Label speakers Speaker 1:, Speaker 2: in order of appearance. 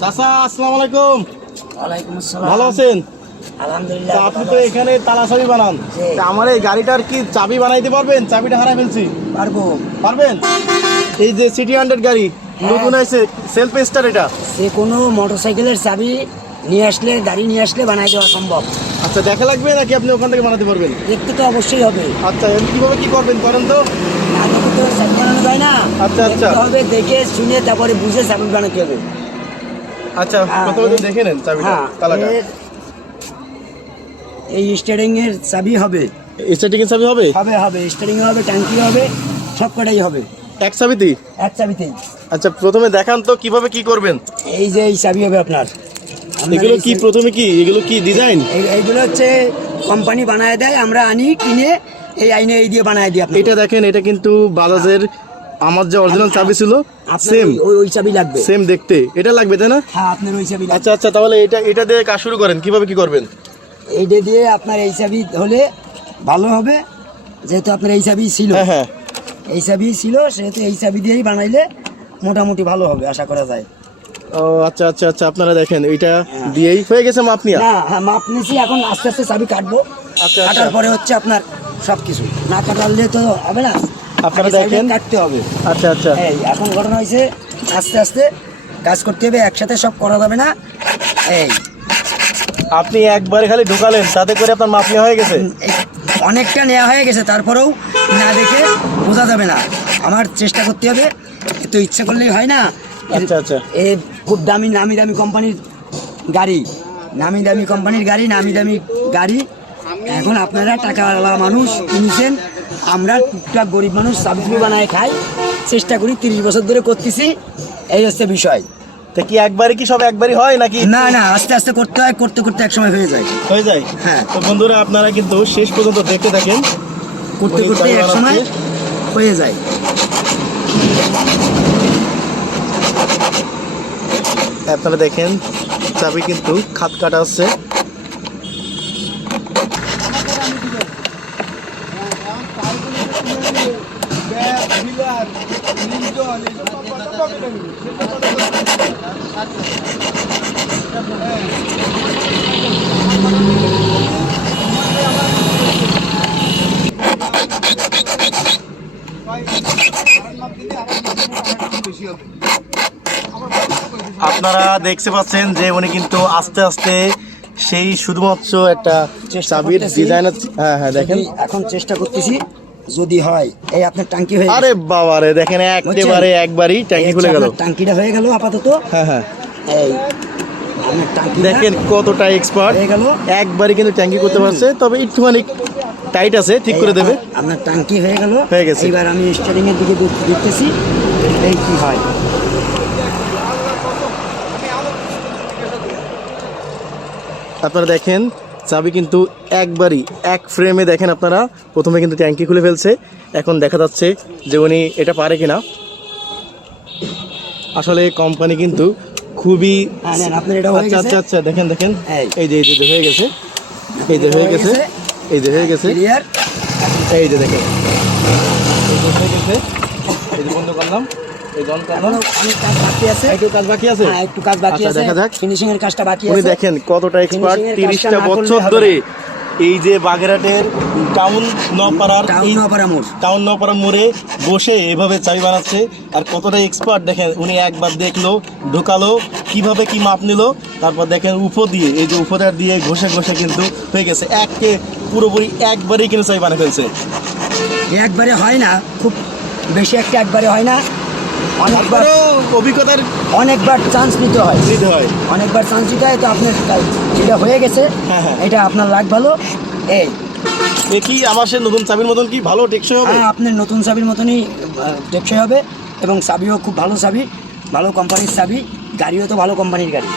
Speaker 1: চাচা আসসালামু আলাইকুম।
Speaker 2: ওয়ালাইকুম আসসালাম।
Speaker 1: ভালো আছেন?
Speaker 2: আলহামদুলিল্লাহ
Speaker 1: আপনি তো এখানে তালা চাবি বানান আমার এই গাড়িটার কি চাবি বানাইতে পারবেন? চাবিটা হারাই ফেলছি।
Speaker 2: পারব।
Speaker 1: পারবেন? এই যে সিটি হান্ড্রেড গাড়ি নতুন আছে সেলফ স্টার এটা?
Speaker 2: সে কোনো মোটরসাইকেলের চাবি নিয়ে আসলে গাড়ি নিয়ে আসলে বানাই দেওয়া সম্ভব।
Speaker 1: আচ্ছা দেখা লাগবে নাকি আপনি ওখান থেকে বানাতে পারবেন?
Speaker 2: দেখতে তো অবশ্যই হবে।
Speaker 1: আচ্ছা কীভাবে কি করবেন করেন তো?
Speaker 2: আগে তো চাবি বানানো যায় না।
Speaker 1: আচ্ছা, আচ্ছা।
Speaker 2: হবে দেখে শুনে তারপরে বুঝে চাবি বানাতে হবে।
Speaker 1: আচ্ছা
Speaker 2: হ্যাঁ,
Speaker 1: প্রথমে তো
Speaker 2: এই-
Speaker 1: দেখে নেন চাবিটা
Speaker 2: হ্যাঁ
Speaker 1: তালাটা।
Speaker 2: এই স্টারিং এর চাবি হবে।
Speaker 1: স্টার্টিং এর চাবি হবে?
Speaker 2: হবে হবে স্টারিং হবে ট্যাঙ্কি হবে সব কটাই হবে।
Speaker 1: এক চাবিতেই?
Speaker 2: এক চাবিতেই।
Speaker 1: আচ্ছা প্রথমে দেখান তো কীভাবে কি করবেন।
Speaker 2: এই যে এই চাবি হবে আপনার।
Speaker 1: এগুলো কি প্রথমে কি এগুলো কি ডিজাইন
Speaker 2: এই- এইগুলো হচ্ছে কোম্পানি বানায় দেয় আমরা আনি কিনে এই আইনে এই দিয়ে বানায় দিই
Speaker 1: এটা দেখেন এটা কিন্তু বাজাজের আমার যে অরিজিনাল চাবি ছিল সেম
Speaker 2: ওই- ওই চাবি লাগবে?
Speaker 1: সেম দেখতে। এটা লাগবে তাই না?
Speaker 2: হ্যাঁ আপনার ওই চাবি
Speaker 1: আচ্ছা আচ্ছা তাহলে এটা এটা দিয়ে কাজ শুরু করেন। কীভাবে কি করবেন?
Speaker 2: এইটা দিয়ে আপনার এই চাবি হলে ভালো হবে যেহেতু আপনার এই চাবি ছিল।
Speaker 1: হ্যাঁ হ্যাঁ।
Speaker 2: এই চাবি ছিল সেহেতু এই চাবি দিয়েই বানাইলে মোটামুটি ভালো হবে আশা করা যায়।
Speaker 1: ও আচ্ছা আচ্ছা আচ্ছা আপনারা দেখেন এটা দিয়েই হয়ে গেছে মাপ নিয়া?
Speaker 2: না হ্যাঁ মাপ নিয়েছি এখন আস্তে আস্তে চাবি কাটবো।
Speaker 1: আচ্ছা,
Speaker 2: কাটার
Speaker 1: আচ্ছা।
Speaker 2: পরে হচ্ছে আপনার সব কিছু না কাটালে তো হবে না।
Speaker 1: আপনারা দেখেন।
Speaker 2: কাটতে হবে।
Speaker 1: আচ্ছা আচ্ছা।
Speaker 2: এই এখন ঘটনা হয়েছে আস্তে আস্তে কাজ করতে হবে একসাথে সব করা যাবে না। এই।
Speaker 1: আপনি একবারে খালি ঢুকালেন তাতে করে আপনার মাপ নেওয়া হয়ে গেছে?
Speaker 2: অনেকটা নেওয়া হয়ে গেছে তারপরেও না দেখে বোঝা যাবে না। আমার চেষ্টা করতে হবে তো ইচ্ছা করলেই হয় না।
Speaker 1: আচ্ছা আচ্ছা।
Speaker 2: এ খুব দামি নামি দামি কোম্পানির গাড়ি। নামি দামি কোম্পানির গাড়ি নামি দামি গাড়ি। এখন আপনারা টাকাওয়ালা মানুষ কিনেছেন আমরা টুকটাক গরিব মানুষ সাবজি বানায় খাই। চেষ্টা করি তিরিশ বছর ধরে করতেছি। এই হচ্ছে বিষয়।
Speaker 1: তা কি একবারে কি সব একবারই হয় নাকি?
Speaker 2: না না আস্তে আস্তে করতে হয় করতে করতে একসময় হয়ে যায়।
Speaker 1: হয়ে যায়?
Speaker 2: হ্যাঁ।
Speaker 1: তো বন্ধুরা আপনারা কিন্তু শেষ পর্যন্ত দেখতে থাকেন।
Speaker 2: করতে করতে
Speaker 1: চাবি
Speaker 2: একসময় হয়ে যায়।
Speaker 1: আপনারা দেখেন চাবি কিন্তু খাত কাটা আছে আপনারা দেখতে পাচ্ছেন যে উনি কিন্তু আস্তে আস্তে সেই শুধুমাত্র একটা চাবির
Speaker 2: করতেছি।
Speaker 1: ডিজাইন হ্যাঁ হ্যাঁ দেখেন
Speaker 2: এখন চেষ্টা করতেছি যদি হয় এই আপনার টাঙ্কি হয়ে
Speaker 1: আরে বাবা রে দেখেন একেবারে একবারই ট্যাঙ্কি খুলে গেল।
Speaker 2: টাঙ্কিটা হয়ে গেল আপাতত।
Speaker 1: হ্যাঁ হ্যাঁ।
Speaker 2: এই টাঙ্কি
Speaker 1: দেখেন কতটা এক্সপার্ট
Speaker 2: হয়ে গেল।
Speaker 1: একবারই কিন্তু ট্যাঙ্কি করতে পারছে তবে একটুখানি টাইট আছে ঠিক করে দেবে।
Speaker 2: আপনার টাঙ্কি হয়ে গেল।
Speaker 1: হয়ে গেছে।
Speaker 2: এবার আমি স্টারিং এর দিকে দেখতেছি এই কি হয়?
Speaker 1: আপনারা দেখেন চাবি কিন্তু একবারই এক ফ্রেমে দেখেন আপনারা প্রথমে কিন্তু ট্যাঙ্কি খুলে ফেলছে। এখন দেখা যাচ্ছে যে উনি এটা পারে কিনা। আসলে কোম্পানি কিন্তু খুবই
Speaker 2: হ্যাঁ, এটা
Speaker 1: আচ্ছা আচ্ছা আচ্ছা দেখেন দেখেন।
Speaker 2: এই।
Speaker 1: যে এই যে হয়ে গেছে। এই যে হয়ে গেছে। এই যে হয়ে গেছে। এই যে দেখেন। হয়ে এই যে বন্ধ করলাম। এই জন করলাম
Speaker 2: অনেক কাজ বাকি আছে।
Speaker 1: একটু কাজ বাকি আছে?
Speaker 2: হ্যাঁ একটু কাজ বাকি
Speaker 1: আচ্ছা,
Speaker 2: আছে।
Speaker 1: দেখা যাক।
Speaker 2: ফিনিশিং এর কাজটা বাকি আছে।
Speaker 1: দেখেন কতটা এক্সপার্ট তিরিশটা
Speaker 2: কাজটা না করলে
Speaker 1: বছর ধরে এই যে বাগেরহাটের টাউন নপাড়ার
Speaker 2: টাউন নপাড়া মোড়।
Speaker 1: টাউন নপাড়া মোড়ে বসে এভাবে চাবি বানাচ্ছে আর কতটা এক্সপার্ট দেখেন উনি একবার দেখল ঢোকালো কীভাবে কি মাপ নিল তারপর দেখেন উফো দিয়ে এই যে উফোদার দিয়ে ঘষে ঘষে কিন্তু হয়ে গেছে। এককে পুরোপুরি একবারেই কিন্তু চাবি বানিয়ে ফেলছে।
Speaker 2: একবারে হয় না খুব বেশি একটা একবারে হয় না। অনেকবার
Speaker 1: অভিজ্ঞতার
Speaker 2: অনেকবার চান্স নিতে হয়।
Speaker 1: নিতে হয়।
Speaker 2: অনেকবার চান্স দিতে হয় তো আপনার যেটা হয়ে গেছে
Speaker 1: হ্যাঁ, হ্যাঁ।
Speaker 2: এটা আপনার লাগ ভালো। এই।
Speaker 1: এ কি আমার সে নতুন চাবির মতন কি ভালো টেকসই হবে?
Speaker 2: হ্যাঁ আপনার নতুন চাবির মতনই টেকসই হবে এবং চাবিও খুব ভালো চাবি ভালো কোম্পানির চাবি গাড়িও তো ভালো কোম্পানির গাড়ি।